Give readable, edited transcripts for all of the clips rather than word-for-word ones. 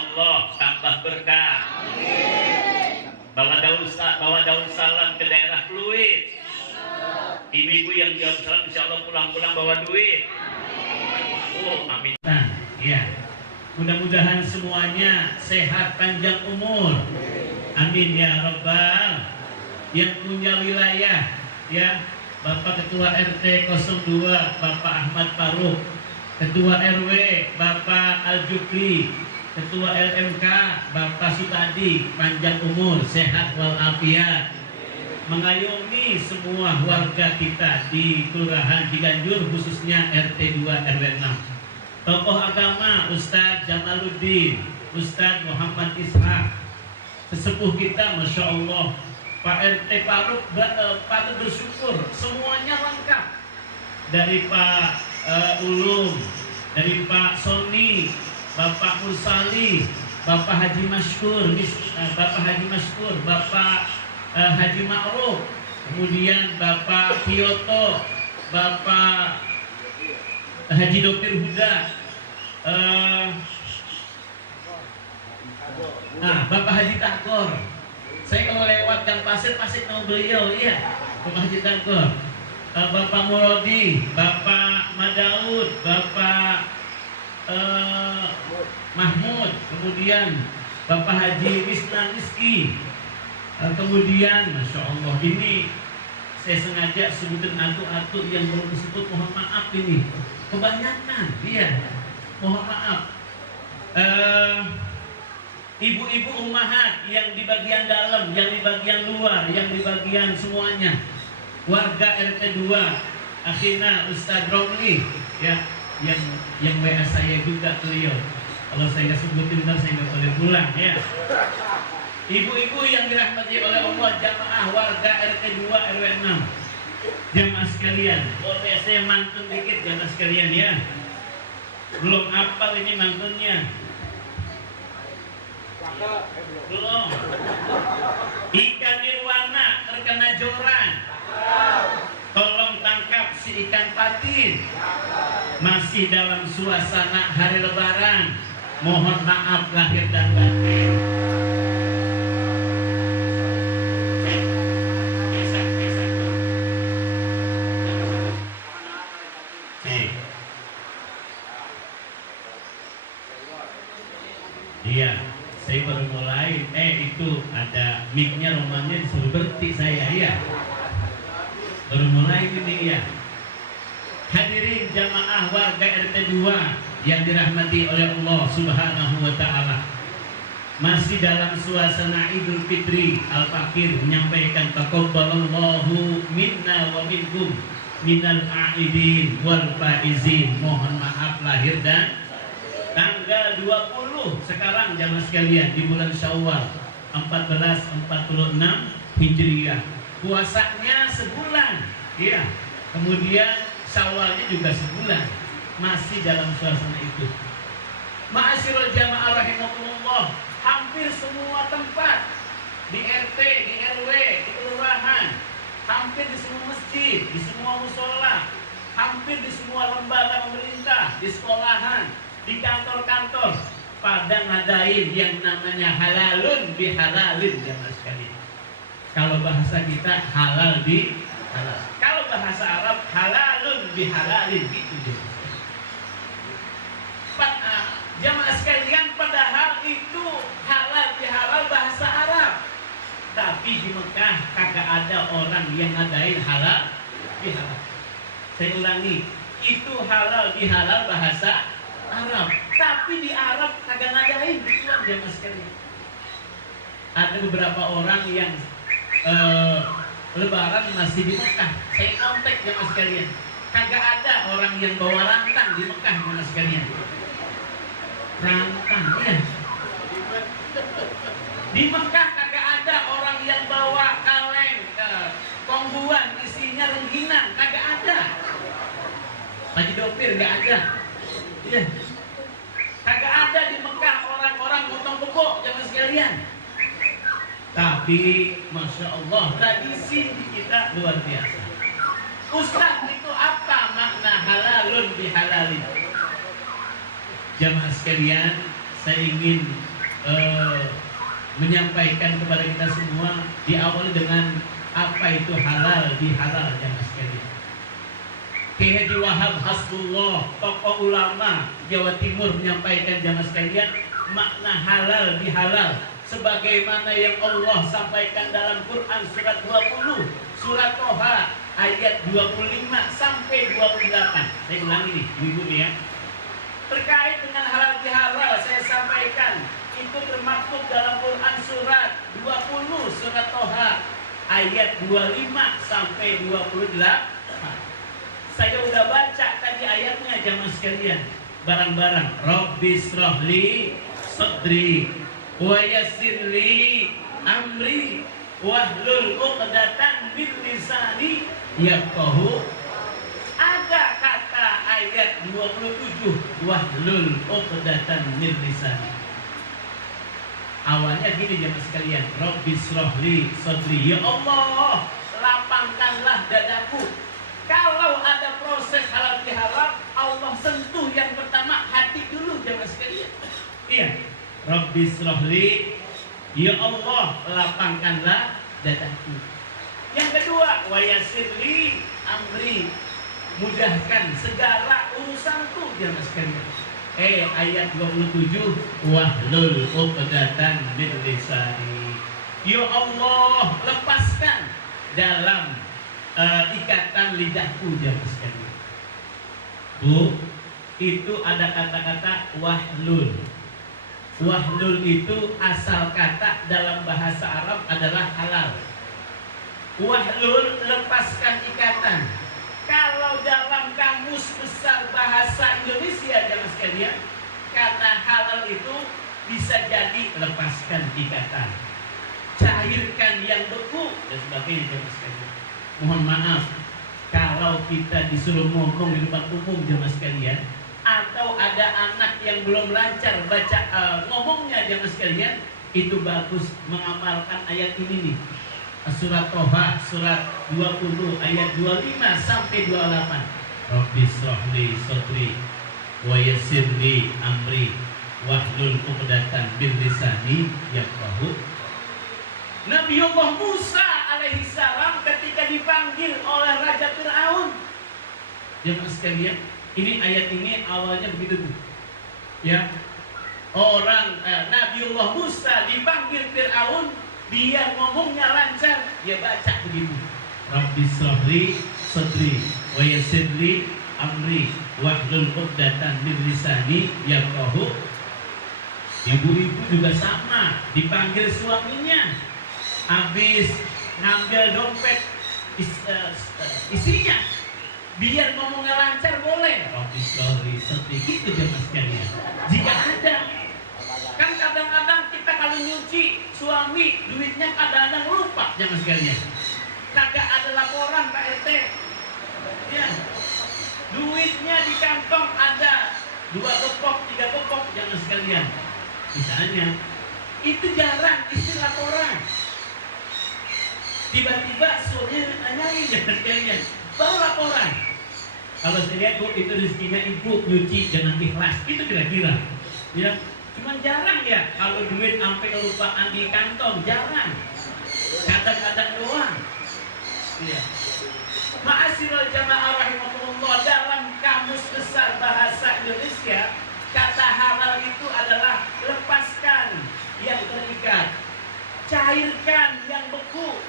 Allah tambah berkah. Bawa daun salam ke daerah Pluit. Ibu-ibu yang jawab salam insya Allah pulang-pulang bawa duit. Oh amin. Ya, mudah-mudahan semuanya sehat panjang umur. Amin ya Rabbal. Yang punya wilayah, ya, Bapak Ketua RT 02 Bapak Ahmad Faruk, Ketua RW Bapak Al-Jukri, Ketua LMK Bapak Sutadi, panjang umur, sehat walafiat, mengayomi semua warga kita di Kelurahan Ciganjur, khususnya RT 2 RW 6. Tokoh agama Ustadz Jamaluddin, Ustadz Muhammad Ishaq, sesepuh kita, Masya Allah, Pak RT Faruk patut bersyukur, semuanya lengkap. Dari Pak Ulum, dari Pak Soni, Bapak Mursali, Bapak Haji Maskur, Bapak Haji Maskur, Bapak Haji Ma'ruf, kemudian Bapak Kyoto, Bapak Haji Dokter Huda, Bapak Haji Takor. Saya kalau lewat Gang Pasir pasti tahu beliau, iya, Bapak Haji Takor. Bapak Murodi, Bapak Madaud, Bapak Mahmud, kemudian Bapak Haji Wisna Rizki, kemudian Masya Allah, ini saya sengaja sebutin atu-atu yang belum disebut, mohon maaf ini kebanyakan, iya, mohon maaf. Ibu-ibu ummahat yang di bagian dalam, yang di bagian luar, yang di bagian semuanya, warga RT 2, akhirnya Ustadz Romli, ya, yang WA saya juga beliau. Kalau saya nggak sebutin ntar saya nggak boleh pulang, ya. Ibu-ibu yang dirahmati oleh Allah, jamaah warga RT 2 RW 6, jamaah sekalian, boleh saya mantun dikit jamaah sekalian, ya. Belum hafal ini mantunnya. Belum. Ikan nirwana terkena joran, tolong tangkap si ikan patin. Masih dalam suasana hari lebaran, mohon maaf lahir dan batin. Iya, saya baru mulai, itu ada mic-nya, romannya disuruh berhenti saya, ya. Baru mulai ini, ya. Hadirin jamaah warga RT 2 yang dirahmati oleh Allah Subhanahu wa Ta'ala, masih dalam suasana Idul Fitri, Al-Fakir menyampaikan taqabbalallahu minna wa minkum minal a'idin wal faizin. Mohon maaf lahir dan tanggal 20 sekarang jamaah sekalian, di bulan Syawal 1446 Hijriah. Puasanya sebulan, ya. Kemudian Syawalnya juga sebulan. Masih dalam suasana itu. Ma'asyiral jamaah rahimakumullah, hampir semua tempat di RT, di RW, di kelurahan, hampir di semua masjid, di semua musola, hampir di semua lembaga pemerintah, di sekolahan, di kantor-kantor, pada ngadain yang namanya halalun bihalalin, jamaah sekalian. Kalau bahasa kita halal bi halal. Kalau bahasa Arab halalun bihalalin, gitu. Jamaah sekalian, padahal itu halal bihalal bahasa Arab. Tapi di Mekah kagak ada orang yang ngadain halal bihalal. Saya ulangi, itu halal bihalal bahasa Arab, tapi di Arab kagak ngadain, gituan jamaah sekalian. Ada beberapa orang yang lebaran masih di Mekah. Saya kontak jamaah sekalian, kagak ada orang yang bawa rantang di Mekah jamaah sekalian. Rantang, ya. Di Mekah kagak ada orang yang bawa kaleng, kongguan isinya rengginang, kagak ada. Haji Dopir nggak ada, ya. Kagak ada di Mekah orang-orang potong kebo jamaah sekalian. Tapi Masya Allah, tradisi kita luar biasa. Ustaz, itu apa makna halalun bihalalin? Jamaah sekalian, saya ingin menyampaikan kepada kita semua diawali dengan apa itu halal bihalal jamaah sekalian. Kiai Haji Wahab Hasbullah, tokoh ulama Jawa Timur, menyampaikan jamaah sekalian makna halal bihalal sebagaimana yang Allah sampaikan dalam Quran surat 20, surat Toha ayat 25 sampai 28. Saya ulangi nih, ibu nih ya. Terkait dengan halal bihalal saya sampaikan itu termaktub dalam Quran surat 20 surat Toha ayat 25 sampai 28. Saya udah baca tadi ayatnya jamaah sekalian. Barang-barang Rabbi shrahli sadri wa yassirli amri wahlul 'uqdatam min lisani yafqahu. Ada kata ayat 27 wahlul 'uqdatam min lisani. Awalnya gini jemaah sekalian, Rabbi shrahli sadri, ya Allah lapangkanlah dadaku. Kalau ada proses halal bihalal, Allah sentuh yang pertama hati dulu jemaah sekalian. Iya, Rabbi shrahli, ya Allah lapangkanlah dadaku. Yang kedua, wa yassirli amri, mudahkan segala urusanku jemaah sekalian. Ayat 27 wahlul 'uqdatam min lisani, ya Allah lepaskan dalam ikatan lidahku jemaah sekalian. Bu, itu ada kata-kata wahlul. Wahlul itu asal kata dalam bahasa Arab adalah halal. Wahlul lepaskan ikatan. Kalau dalam kamus besar bahasa Indonesia jemaah sekalian, kata halal itu bisa jadi lepaskan ikatan, cairkan yang beku dan sebagainya jemaah sekalian. Mohon maaf kalau kita disuruh ngomong di depan umum jemaah sekalian, atau ada anak yang belum lancar baca ngomongnya jemaah sekalian, itu bagus mengamalkan ayat ini nih. Surat Toha surat 20 ayat 25 sampai 28. Rabbi shrahli sadri wa yassirli amri wahlul 'uqdatam min lisani yafqahu. Nabiullah Musa alaihi salam ketika dipanggil oleh Raja Fir'aun. Jemaah sekalian, ini ayat ini awalnya begitu tuh. Ya. Orang Nabiullah Musa dipanggil Fir'aun, biar ngomongnya lancar, dia baca begitu. Rabbi shrahli sadri wa yassirli amri wahlul 'uqdatam min lisani yafqahu. Ibu-ibu juga sama, dipanggil suaminya, habis ngambil dompet isinya, biar ngomongnya lancar boleh. Rabbi shrahli sadri, gitu jemaah sekalian. Jika ada, kan kadang-kadang kita kalau nyuci suami duitnya kadang-kadang lupa jemaah sekalian. Kagak ada laporan Pak RT. Ya. Duitnya di kantong ada 2 kepok, 3 kepok jemaah sekalian. Misalnya, itu jarang isi laporan. Tiba-tiba suaminya nanyain jemaah sekalian, baru laporan. Kalau saya lihat bu, itu rezekinya ibu nyuci dengan ikhlas, itu kira-kira. Ya. Cuman jarang ya kalau duit sampai kelupaan di kantong, jarang. Kadang-kadang doang. Ya. Ma'asyiral jamaah rahimakumullah, dalam kamus besar bahasa Indonesia, kata halal itu adalah lepaskan yang terikat, cairkan yang beku,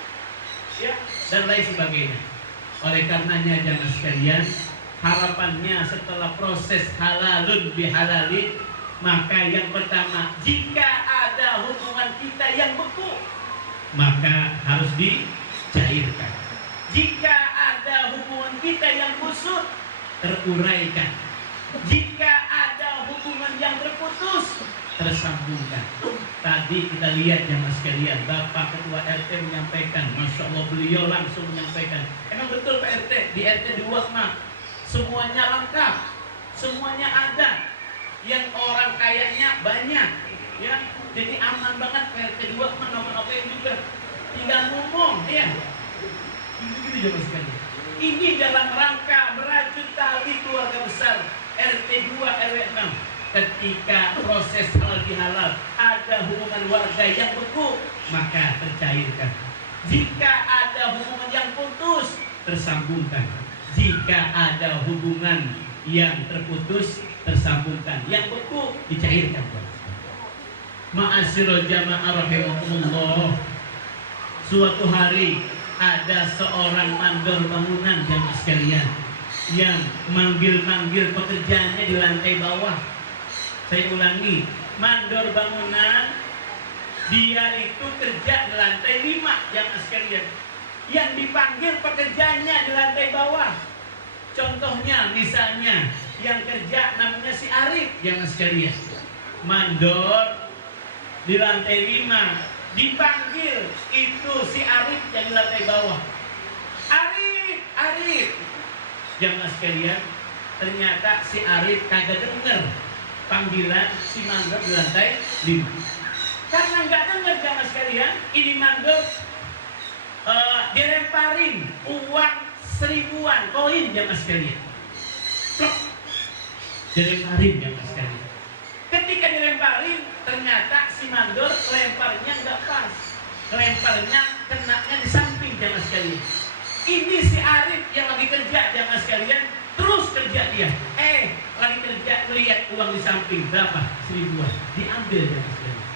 ya, dan lain sebagainya. Oleh karenanya jamaah sekalian, harapannya setelah proses halalun bihalalin, maka yang pertama, jika ada hubungan kita yang beku, maka harus dicairkan. Jika ada hubungan kita yang kusut, teruraikan. Jika ada hubungan yang terputus, tersambungkan. Tadi kita lihat jamaah sekalian, Bapak Ketua RT menyampaikan, Masya Allah beliau langsung menyampaikan, emang betul Pak RT, di RT 2 mah semuanya lengkap, semuanya ada. Yang orang kayaknya banyak, ya, jadi aman banget. RT 2 mah nomor-nomor juga, tinggal ngomong, ya. Gitu jemaah sekalian. Ini dalam rangka merajut tali keluarga besar RT 2 RW 6. Ketika proses halal bihalal ada ada hubungan warga yang beku, maka tercairkan. Jika ada hubungan yang putus, tersambungkan. Jika ada hubungan yang terputus, tersambungkan. Yang beku, dicairkan. Ma'asyiral jamaah rahimakumullah. Suatu hari ada seorang mandor bangunan jamaah sekalian yang manggil-manggil pekerjaannya di lantai bawah. Saya ulangi, mandor bangunan, dia itu kerja di lantai 5 jamaah sekalian. Yang dipanggil pekerjaannya di lantai bawah. Contohnya misalnya yang kerja namanya si Arif jamaah sekalian. Mandor di lantai 5 dipanggil itu si Arif yang di lantai bawah. Arif, Arif. Jamaah sekalian, ternyata si Arif kagak denger panggilan si mandor di lantai 5. Karena nggak denger jamaah sekalian, ini mandor dilemparin uang 1000-an koin jamaah sekalian. Plok. Dilemparin jamaah sekalian. Ketika dilemparin, ternyata si mandor lemparnya nggak pas. Lemparnya kenanya di samping jamaah sekalian. Ini si Arif yang lagi kerja jamaah sekalian, terus kerja dia. Lagi kerja lihat uang di samping berapa? 1000-an. Diambil jamaah sekalian.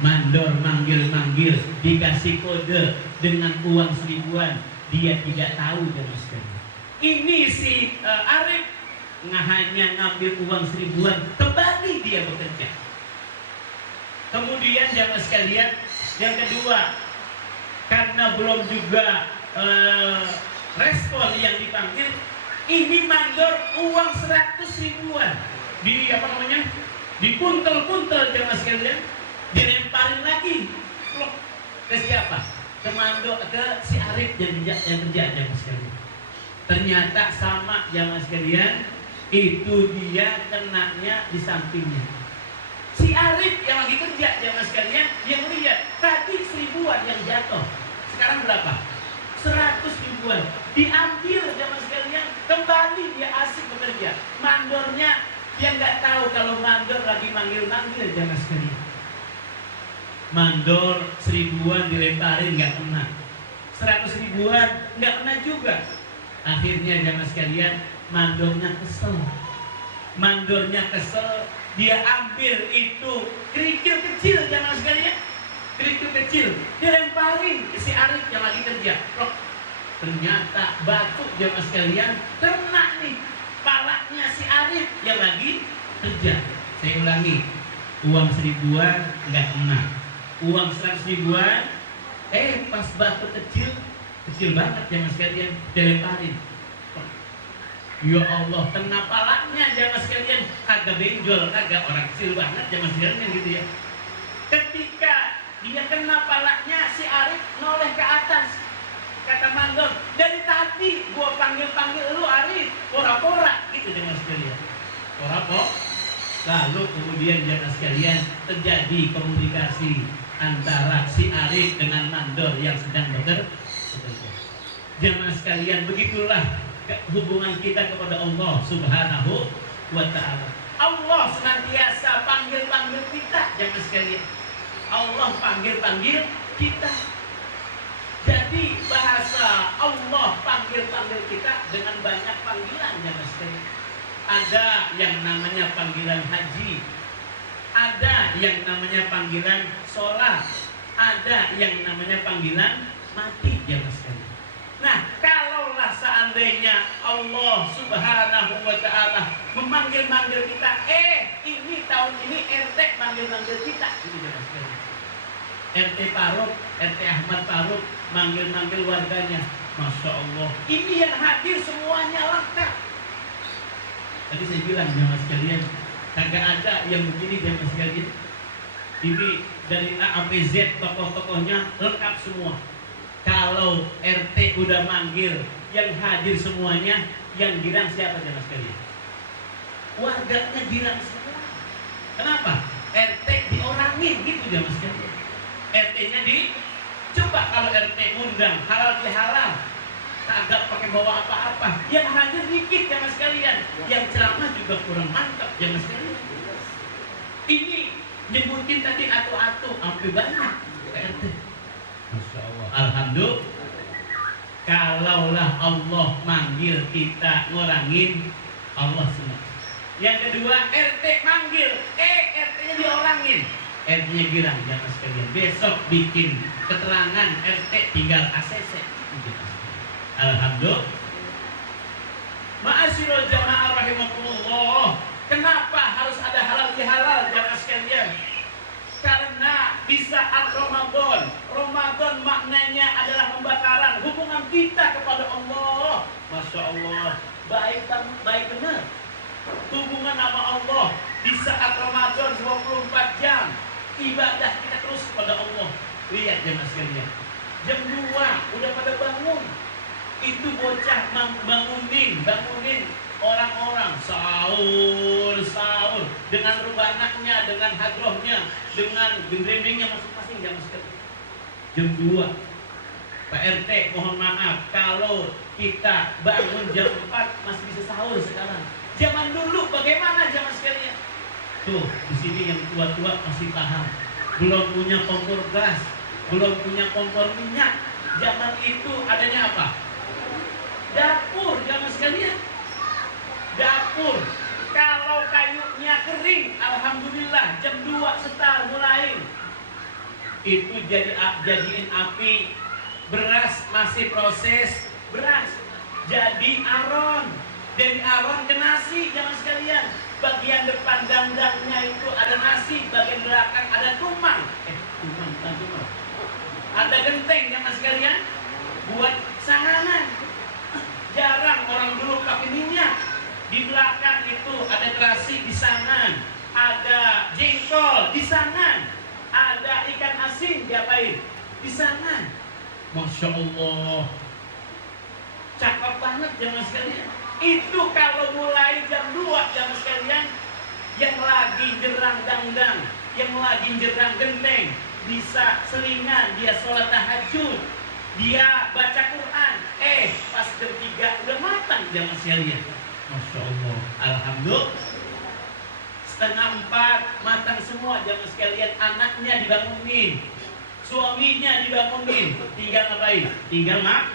Mandor manggil-manggil, dikasih kode dengan uang 1000-an, dia tidak tahu jamaah sekalian. Ini si Arif hanya ngambil uang 1000-an, kembali dia bekerja. Kemudian jamaah sekalian, yang kedua, karena belum juga respon yang dipanggil, ini mandor uang 100 ribuan dipuntel-puntel jamaah sekalian, dilemparin lagi. Ke siapa? Ke mandor, ke si Arif yang kerja jamaah sekalian. Ternyata sama jamaah sekalian, itu dia kenanya di sampingnya. Si Arif yang lagi kerja jamaah sekalian, dia melihat tadi 1000-an yang jatuh, sekarang berapa? 100 ribuan. Diambil jamaah sekalian, kembali dia asik bekerja. Mandornya dia nggak tahu kalau mandor lagi manggil-manggil jamaah sekalian. Mandor 1000-an dilemparin nggak kena, 100 ribuan nggak kena juga. Akhirnya jamaah sekalian, mandornya kesel, dia ambil itu kerikil kecil jamaah sekalian, kerikil kecil, dia lemparin ke si Arif yang lagi kerja. Ternyata batu jamaah sekalian kena nih palanya si Arif yang lagi kerja. Saya ulangi, uang 1000-an nggak kena, uang 100 ribuan, pas batu kecil banget jamaah sekalian dilemparin. Ya Allah, kena palanya jamaah sekalian, kagak benjol, kagak, orang kecil banget jamaah sekalian gitu ya. Ketika dia kena palanya, si Arif noleh ke atas. Kata mandor, dari tadi gua panggil-panggil lu Arif, pora-pora gitu jamaah sekalian. Pora-pora. Lalu kemudian jamaah sekalian terjadi komunikasi antara si Arif dengan mandor yang sedang bekerja. Jamaah sekalian, begitulah hubungan kita kepada Allah Subhanahu wa ta'ala. Allah senantiasa panggil-panggil kita jamaah sekalian. Allah panggil-panggil kita. Jadi bahasa Allah panggil-panggil kita dengan banyak panggilan jamaah sekalian. Ada yang namanya panggilan haji, ada yang namanya panggilan sholat, ada yang namanya panggilan mati jamaah sekalian. Nah, kalaulah seandainya Allah Subhanahu wa ta'ala memanggil-manggil kita, ini tahun ini RT manggil-manggil kita, gitu jamaah sekalian. RT Paruk, RT Ahmad Paruk manggil-manggil warganya. Masya Allah, ini yang hadir semuanya lengkap. Tadi saya bilang jamaah sekalian, kagak ada yang begini jamaah sekalian. Ini dari A sampai Z, tokoh-tokohnya lengkap semua. Kalau RT udah manggil, yang hadir semuanya, yang girang siapa jamaah sekalian? Warganya girang semua. Kenapa? RT diorangin gitu jamaah sekalian. RT-nya coba kalau RT undang halal bihalal, kagak pakai bawa apa-apa, yang hadir dikit jamaah sekalian, yang ceramah juga kurang mantap jamaah sekalian. Ini Nyebutin tadi atu-atu, sampai banyak RT. Masya Allah. Alhamdulillah. Kalaulah Allah manggil kita ngorangin, Allah semua. Yang kedua, RT manggil, RT-nya diorangin, RT-nya girang. Jangan sekalian. Besok bikin keterangan RT tinggal ACC. Alhamdulillah. Ma'asyiral jamaah rahimakumullah. Kenapa harus ada halal bihalal jamaah sekalian? Karena di saat Ramadan, Ramadan maknanya adalah pembakaran hubungan kita kepada Allah. Masya Allah, baik benar. Hubungan sama Allah di saat Ramadan 24 jam ibadah kita terus kepada Allah. Lihat jemaah sekalian, jam 2 udah pada bangun. Itu bocah bangunin orang-orang sahur dengan rubanaknya, dengan hadrohnya, dengan gendremengnya masing-masing jamaah sekalian. Jam 2 Pak RT mohon maaf kalau kita bangun jam 4 masih bisa sahur sekarang. Zaman dulu bagaimana jamaah sekalian? Tuh di sini yang tua-tua masih paham. Belum punya kompor gas, belum punya kompor minyak. Zaman itu adanya apa? Dapur jamaah sekalian. Dapur. Kalau kayunya kering, alhamdulillah jam 2 setar mulai. Itu jadiin api. Beras masih proses beras. Jadi aron. Dari aron ke nasi jamaah sekalian. Bagian depan dandangnya itu ada nasi, bagian belakang ada tumang. Tumang. Ada genteng jamaah sekalian buat sanganan. Jarang orang dulu pakai minyak. Di belakang itu ada terasi di sangan, ada jengkol di sangan, ada ikan asin diapain di sangan. Masya Allah, cakep banget jamaah sekalian. Itu kalau mulai jam 2 jamaah sekalian, yang lagi jerang dangdang, yang lagi jerang genteng, bisa selingan, dia sholat tahajud, dia baca Quran. Pas jam 3 udah matang jamaah sekalian. Masya Allah, alhamdulillah. 3:30 matang semua jamaah sekalian. Anaknya dibangunin, suaminya dibangunin, tinggal ngapain? Tinggal mak.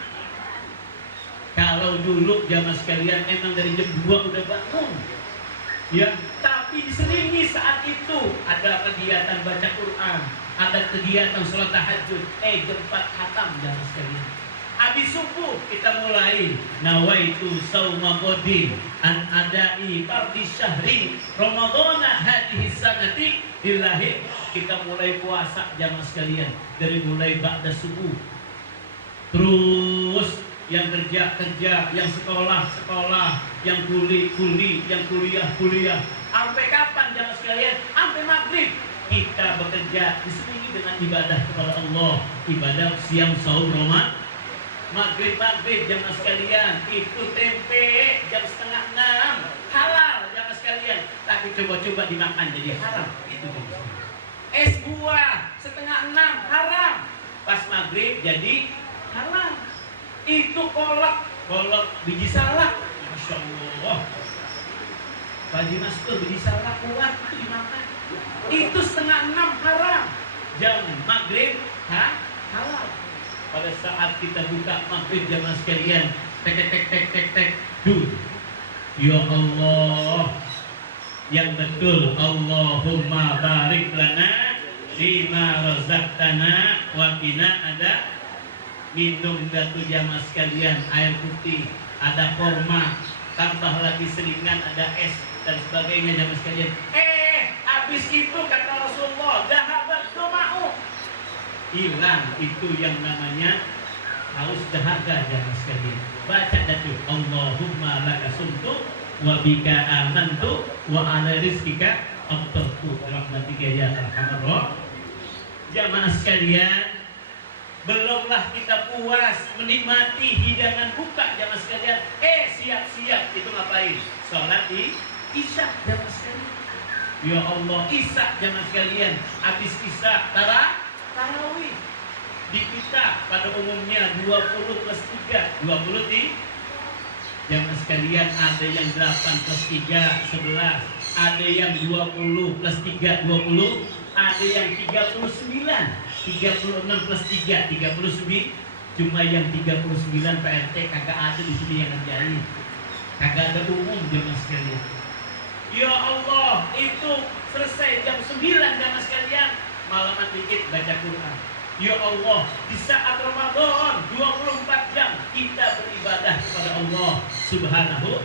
Kalau dulu jamaah sekalian emang dari jam 2 udah bangun, ya. Tapi diselingi saat itu ada kegiatan baca Quran, ada kegiatan sholat tahajud. Jam 4 khatam jamaah sekalian. Habis subuh kita mulai nawaitu sauma qadin an adai fardhi syahri ramadhana hadhihi sanati lillahi. Kita mulai puasa jamaah sekalian dari mulai ba'da subuh. Terus yang kerja, yang sekolah, yang kuli, yang kuliah. Sampai kapan jamaah sekalian? Sampai maghrib kita bekerja diselingi dengan ibadah kepada Allah, ibadah siam sahur Ramadan. Maghrib jamaah sekalian itu tempe jam 5:30 halal jamaah sekalian, tapi coba dimakan jadi haram. Itu es buah 5:30 haram, pas maghrib jadi halal. Itu kolak biji salak, masya Allah. Bagi masker biji salak kuat itu dimakan. Itu 5:30 haram, jam maghrib halal. Pada saat kita buka maghrib jamaah sekalian, tek, ya Allah, yang betul, Allahumma barik lana lima razaqtana wa qina ada. Minum datu jamaah sekalian air putih, ada korma, tambah lagi selingan, ada es dan sebagainya jamaah sekalian. Habis itu kata Rasulullah, dahabat doma'u, hilang itu yang namanya haus dahaga jamaah sekalian. Baca datu, Allahumma laka sumtu wa bika amantu wa ala rizkika aftartu rahmatika ya arhamar rahimin. Jamaah sekalian, belumlah kita puas menikmati hidangan buka jamaah sekalian. Siap-siap itu ngapain? Sholat di isya jamaah sekalian. Ya Allah, isya jamaah sekalian. Habis isya tarawih. Di kita pada umumnya 20 plus 3 20 di jamaah sekalian, ada yang 8 plus 3 11, ada yang 20 plus 3 20 ada yang 39, 36 plus 3, 39. Cuma yang 39 Pak RT kagak ada di sini yang ngerjain. Kagak ada umum jamaah sekalian. Ya Allah, itu selesai jam 9 jamaah sekalian, malaman dikit baca Quran. Ya Allah, di saat Ramadan 24 jam kita beribadah kepada Allah Subhanahu.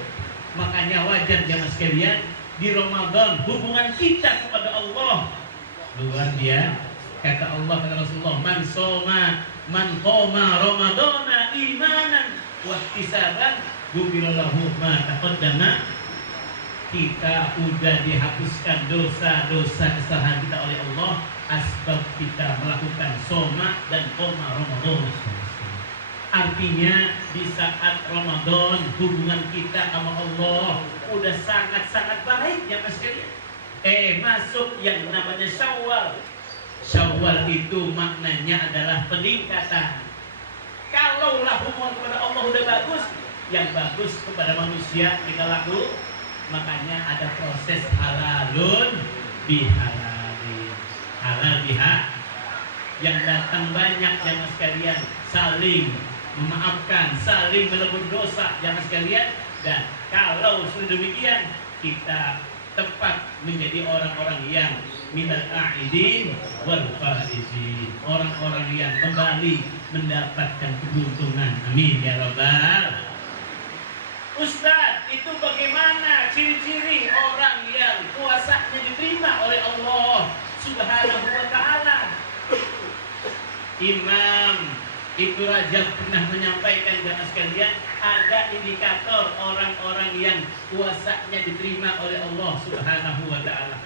Makanya wajar jamaah sekalian, di Ramadan hubungan kita kepada Allah luar biasa. Kata Allah, kata Rasulullah, man qoma Ramadana imanan wa ihtisaban ghufira lahu ma taqaddama. Kita udah dihapuskan dosa-dosa kesalahan kita oleh Allah asbab kita melakukan soma dan qoma Ramadan. Artinya di saat Ramadan hubungan kita sama Allah udah sangat-sangat baik ya Mas sekalian. Masuk yang namanya Syawal. Syawal itu maknanya adalah peningkatan. Kalaulah hubungan kepada Allah udah bagus, yang bagus kepada manusia kita laku, makanya ada proses halalun bihalalin. Halal biha yang datang banyak jamaah sekalian, saling memaafkan, saling menebus dosa jamaah sekalian. Dan kalau sudah demikian, kita tepat menjadi orang-orang yang minal a'idin wal faizin, orang-orang yang kembali mendapatkan keberuntungan. Amin ya rabbal. Ustaz, itu bagaimana ciri-ciri orang yang puasanya diterima oleh Allah Subhanahu wa ta'ala? Imam Ibnu Rajab pernah menyampaikan jamaah sekalian, ada indikator orang-orang yang puasanya diterima oleh Allah Subhanahu wa ta'ala.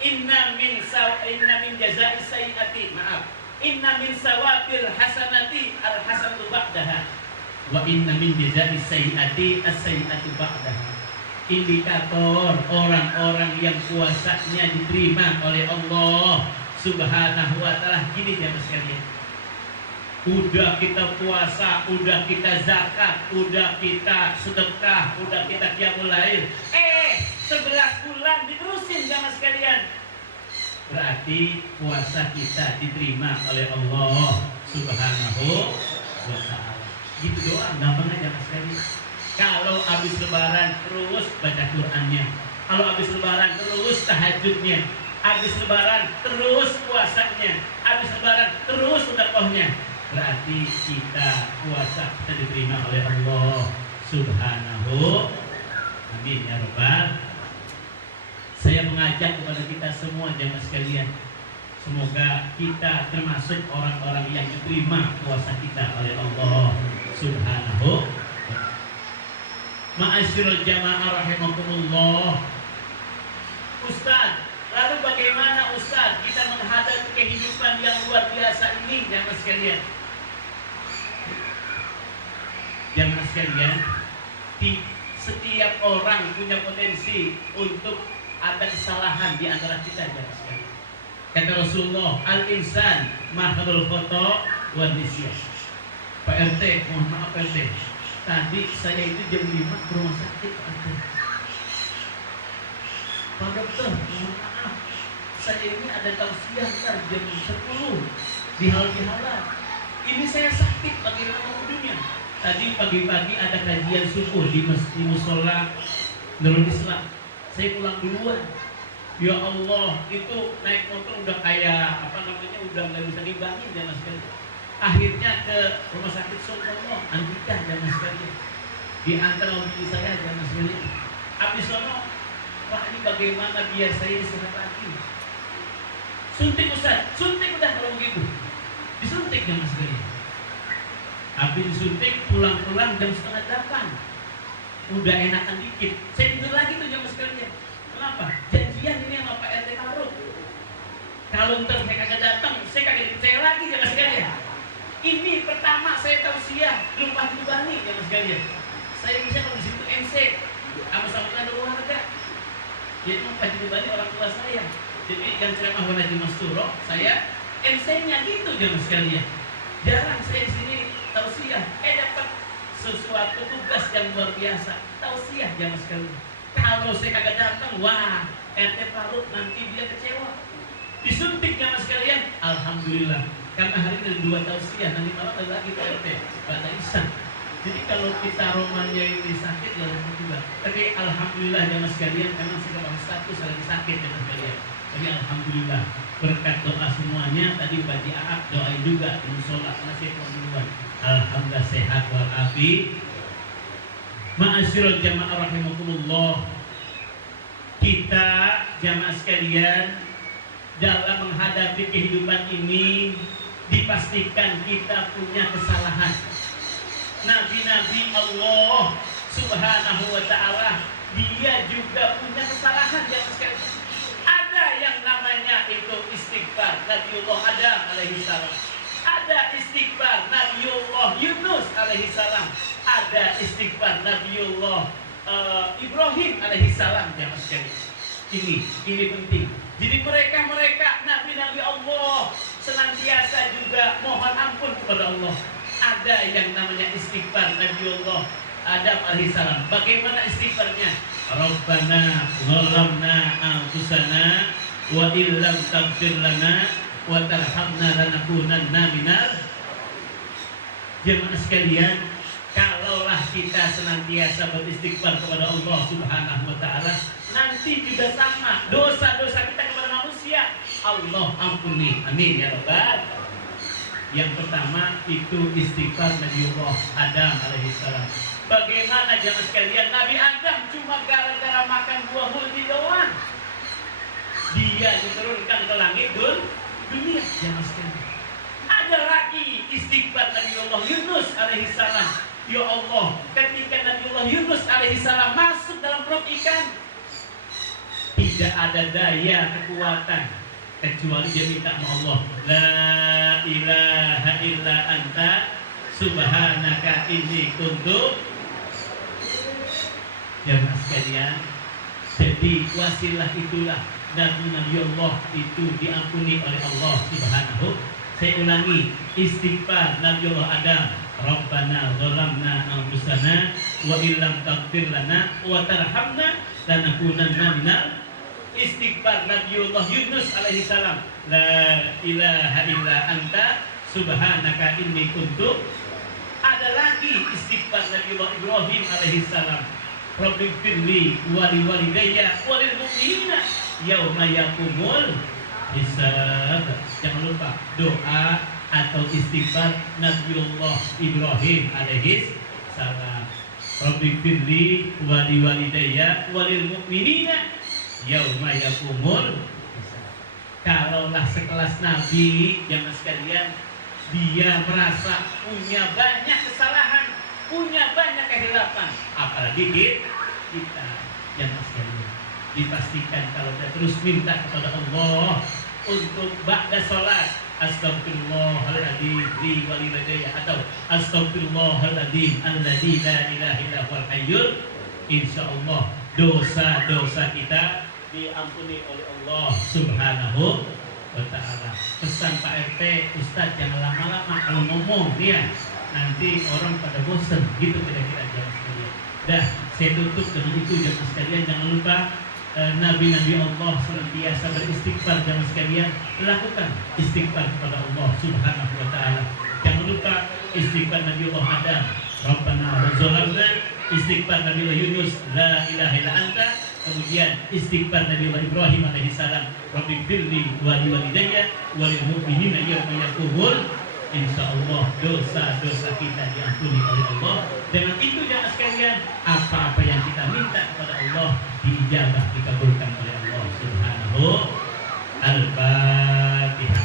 Inna min jazai sayyati, inna min sawabil hasanati al hasanatu ba'daha wa inna min jazai sayyati as-sayyatu ba'daha. Indikator orang-orang yang puasanya diterima oleh Allah Subhanahu wa ta'ala gini jamaah sekalian. Udah kita puasa, udah kita zakat, udah kita sedekah, udah kita qiyamul lail, 11 bulan diterusin jamaah sekalian, berarti puasa kita diterima oleh Allah Subhanahu wa ta'ala. Gitu doang, gampang aja jamaah sekalian. Kalau habis lebaran terus baca Qur'annya, kalau habis lebaran terus tahajudnya, habis lebaran terus puasanya, habis lebaran terus sedekahnya, berarti kita puasa kita diterima oleh Allah Subhanahu. Amin ya rabbal. Saya mengajak kepada kita semua jamaah sekalian, semoga kita termasuk orang-orang yang diterima puasa kita oleh Allah Subhanahu. Ma'asyiral jamaah rahimakumullah. Ustaz, lalu bagaimana Ustaz kita menghadapi kehidupan yang luar biasa ini jamaah sekalian? Jamaah sekalian, setiap orang punya potensi untuk ada kesalahan di antara kita jamaah sekalian. Kata Rasulullah, al-insan mahrul khata' wa nisyan. Pak RT, mohon maaf Pak RT, tadi saya itu jam 5 ke rumah sakit Pak RT. Pak dokter, mohon maaf, saya ini ada tausiah ntar jam 10 di halal. Ini saya sakit, bagaimana wudhunya? Tadi pagi-pagi ada kajian subuh di musola Nurul Islam. Saya pulang duluan. Ya Allah, itu naik motor udah kayak udah nggak bisa dibangun jamaah sekalian. Akhirnya ke rumah sakit Solo, Andika jamaah sekalian. Di antara mobil saya jamaah sekalian. Habis sono, Pak ini bagaimana biar saya sehat lagi? Suntik Ustaz, suntik udah kalau begitu. Disuntik jamaah sekalian. Habis disuntik pulang-pulang jam 7:30. Udah enakan dikit. Saya tidur lagi tuh jamaah sekalian. Kenapa? Janjian ini sama Pak RT Karuk. Kalau ntar saya kagak datang, saya kagak dipercaya lagi jamaah sekalian. Ini pertama saya tausiah belum pasti bani jamaah sekalian. Saya bisa kalau di situ MC sama-sama ada olahraga. Jadi Pak Bani orang tua saya. Jadi yang ceramah Haji Masturo, saya MC-nya gitu jamaah sekalian. Jarang saya di sini tausiah, dapat sesuatu tugas yang luar biasa. Tausiah jamaah sekalian. Kalau saya kagak datang, wah, RT Faruk nanti dia kecewa. Disuntik alhamdulillah. Karena hari ini ada 2 tausiah, nanti malam ada lagi PRT pada Isya. Jadi kalau kita romannya ini sakit ya alhamdulillah. Tapi alhamdulillah jamaah sekalian, memang sekarang status lagi sakit jamaah sekalian. Jadi alhamdulillah berkat doa semuanya. Tadi Baji Aak doain juga di musola karena saya duluan. Alhamdulillah sehat walafiat. Ma'asyiral jamaah rahimakumullah. Kita jamaah sekalian dalam menghadapi kehidupan ini dipastikan kita punya kesalahan. Nabi-nabi Allah Subhanahu wa ta'ala dia juga punya kesalahan jamaah sekalian. Ada yang namanya itu istighfar Nabiullah Adam alaihi salam. Ada istighfar Nabiullah Yunus alaihi salam. Ada istighfar Nabiullah Ibrahim alaihi salam jamaah sekalian. Ini penting. Jadi mereka nabi-nabi Allah senantiasa juga mohon ampun kepada Allah. Ada yang namanya istighfar Nabiullah Adam alaihissalam. Bagaimana istighfarnya? Rabbana zalamna anfusana wa illam taghfir lana wa tarhamna lanakunanna minal. Jemaah sekalian, kalaulah kita senantiasa beristighfar kepada Allah Subhanahu wa taala, nanti juga sama dosa-dosa kita kepada manusia Allah ampuni. Amin ya rabbal. Yang pertama itu istighfar Nabiullah Adam alaihissalam. Bagaimana jemaah sekalian, Nabi Adam cuma gara-gara makan buah multi doang dia diturunkan ke langit dunia jemaah sekalian. Ada lagi istighfar Nabiullah Yunus alaihissalam. Ya Allah, ketika Nabiullah Yunus alaihissalam masuk dalam perut ikan, tidak ada daya kekuatan kecuali dia minta sama Allah, la ilaha illa anta subhanaka inni kuntu. Jemaah sekalian, jadi wasilah itulah Nabi Allah itu diampuni oleh Allah Subhanahu. Saya ulangi, istighfar Nabi Allah Adam, Rabbana zalamna anfusana wa illam taghfir lana wa tarhamna lanakunanna minal. Istighfar Nabiullah Yunus alaihi salam, la ilaha illa anta subhanaka inni kuntu. Ada lagi istighfar Nabiullah Ibrahim alaihi salam, Rabbighfirli wa liwalidayya wa lil mu'minina yauma yaqumul hisab. Jangan lupa doa atau istighfar Nabiullah Ibrahim alaihi salam, Rabbighfirli wa liwalidayya wa lil mu'minina yauma yaqumul. Kalaulah sekelas Nabi jamaah sekalian, dia merasa punya banyak kesalahan, punya banyak kehilapan, apalagi kita jamaah sekalian. Dipastikan kalau kita terus minta kepada Allah untuk ba'da salat, astagfirullahaladzim li walidayya atau astagfirullahaladzim alladzi la ilaha illa huwal hayyul, insyaallah dosa-dosa kita diampuni oleh Allah Subhanahu wa ta'ala. Pesan Pak RT, Ustadz jangan lama-lama kalau ngomong ya, nanti orang pada bosan gitu kira-kira jamaah sekalian. Dah, saya tutup dengan itu jamaah sekalian. Jangan lupa Nabi-Nabi Allah senantiasa beristighfar jamaah sekalian. Lakukan istighfar kepada Allah Subhanahu wa ta'ala. Jangan lupa istighfar Nabi Allah Adam, Rabbana zalamna, istighfar Nabi Allah Yunus, la ilaha illa anta. Kemudian istighfar Nabi Allah Ibrahim alaihissalam, Rabbighfirli wa liwalidayya wa lil mu'minina yauma yaqumul. Insyaallah dosa-dosa kita diampuni oleh Allah. Dengan itu jemaah sekalian, apa-apa yang kita minta kepada Allah diijabah, dikabulkan oleh Allah Subhanahu. Al-Fatihah.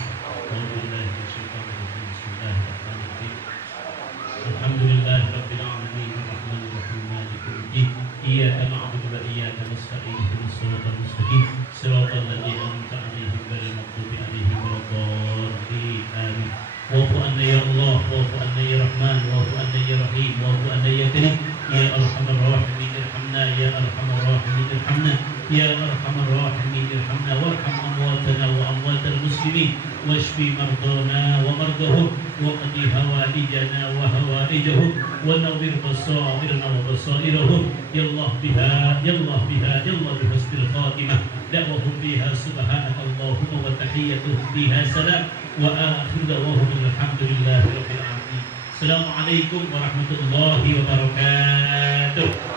Alhamdulillahirabbil alamin arrahmanir rahim maliki yaumiddin iyyaka na'budu wa iyyaka nasta'in ihdinas siratal mustaqim siratal ladzina an'amta 'alaihim ghairil maghdubi 'alaihim waladdallin amin. Wa'fu 'anna ya Allah, wa'fu 'anna ya Rahman, wa'fu 'anna ya Rahim, wa'fu 'anna ya Karim, ya arhamar rahimin irhamna, ya arhamar rahimin irhamna. يا أرحم الراحمين ارحمنا وارحم أمواتنا وأموات المسلمين واشف مرضانا ومرضاهم وقض هوائجنا وهوائجهم ونور بصائرنا وبصائرهم يا الله بها يا الله بها يا الله بحسن الخاتمة دعوهم فيها سبحانك اللهم وتحيتهم فيها سلام وآخر دعوهم الحمد لله رب العالمين. السلام عليكم ورحمة الله وبركاته.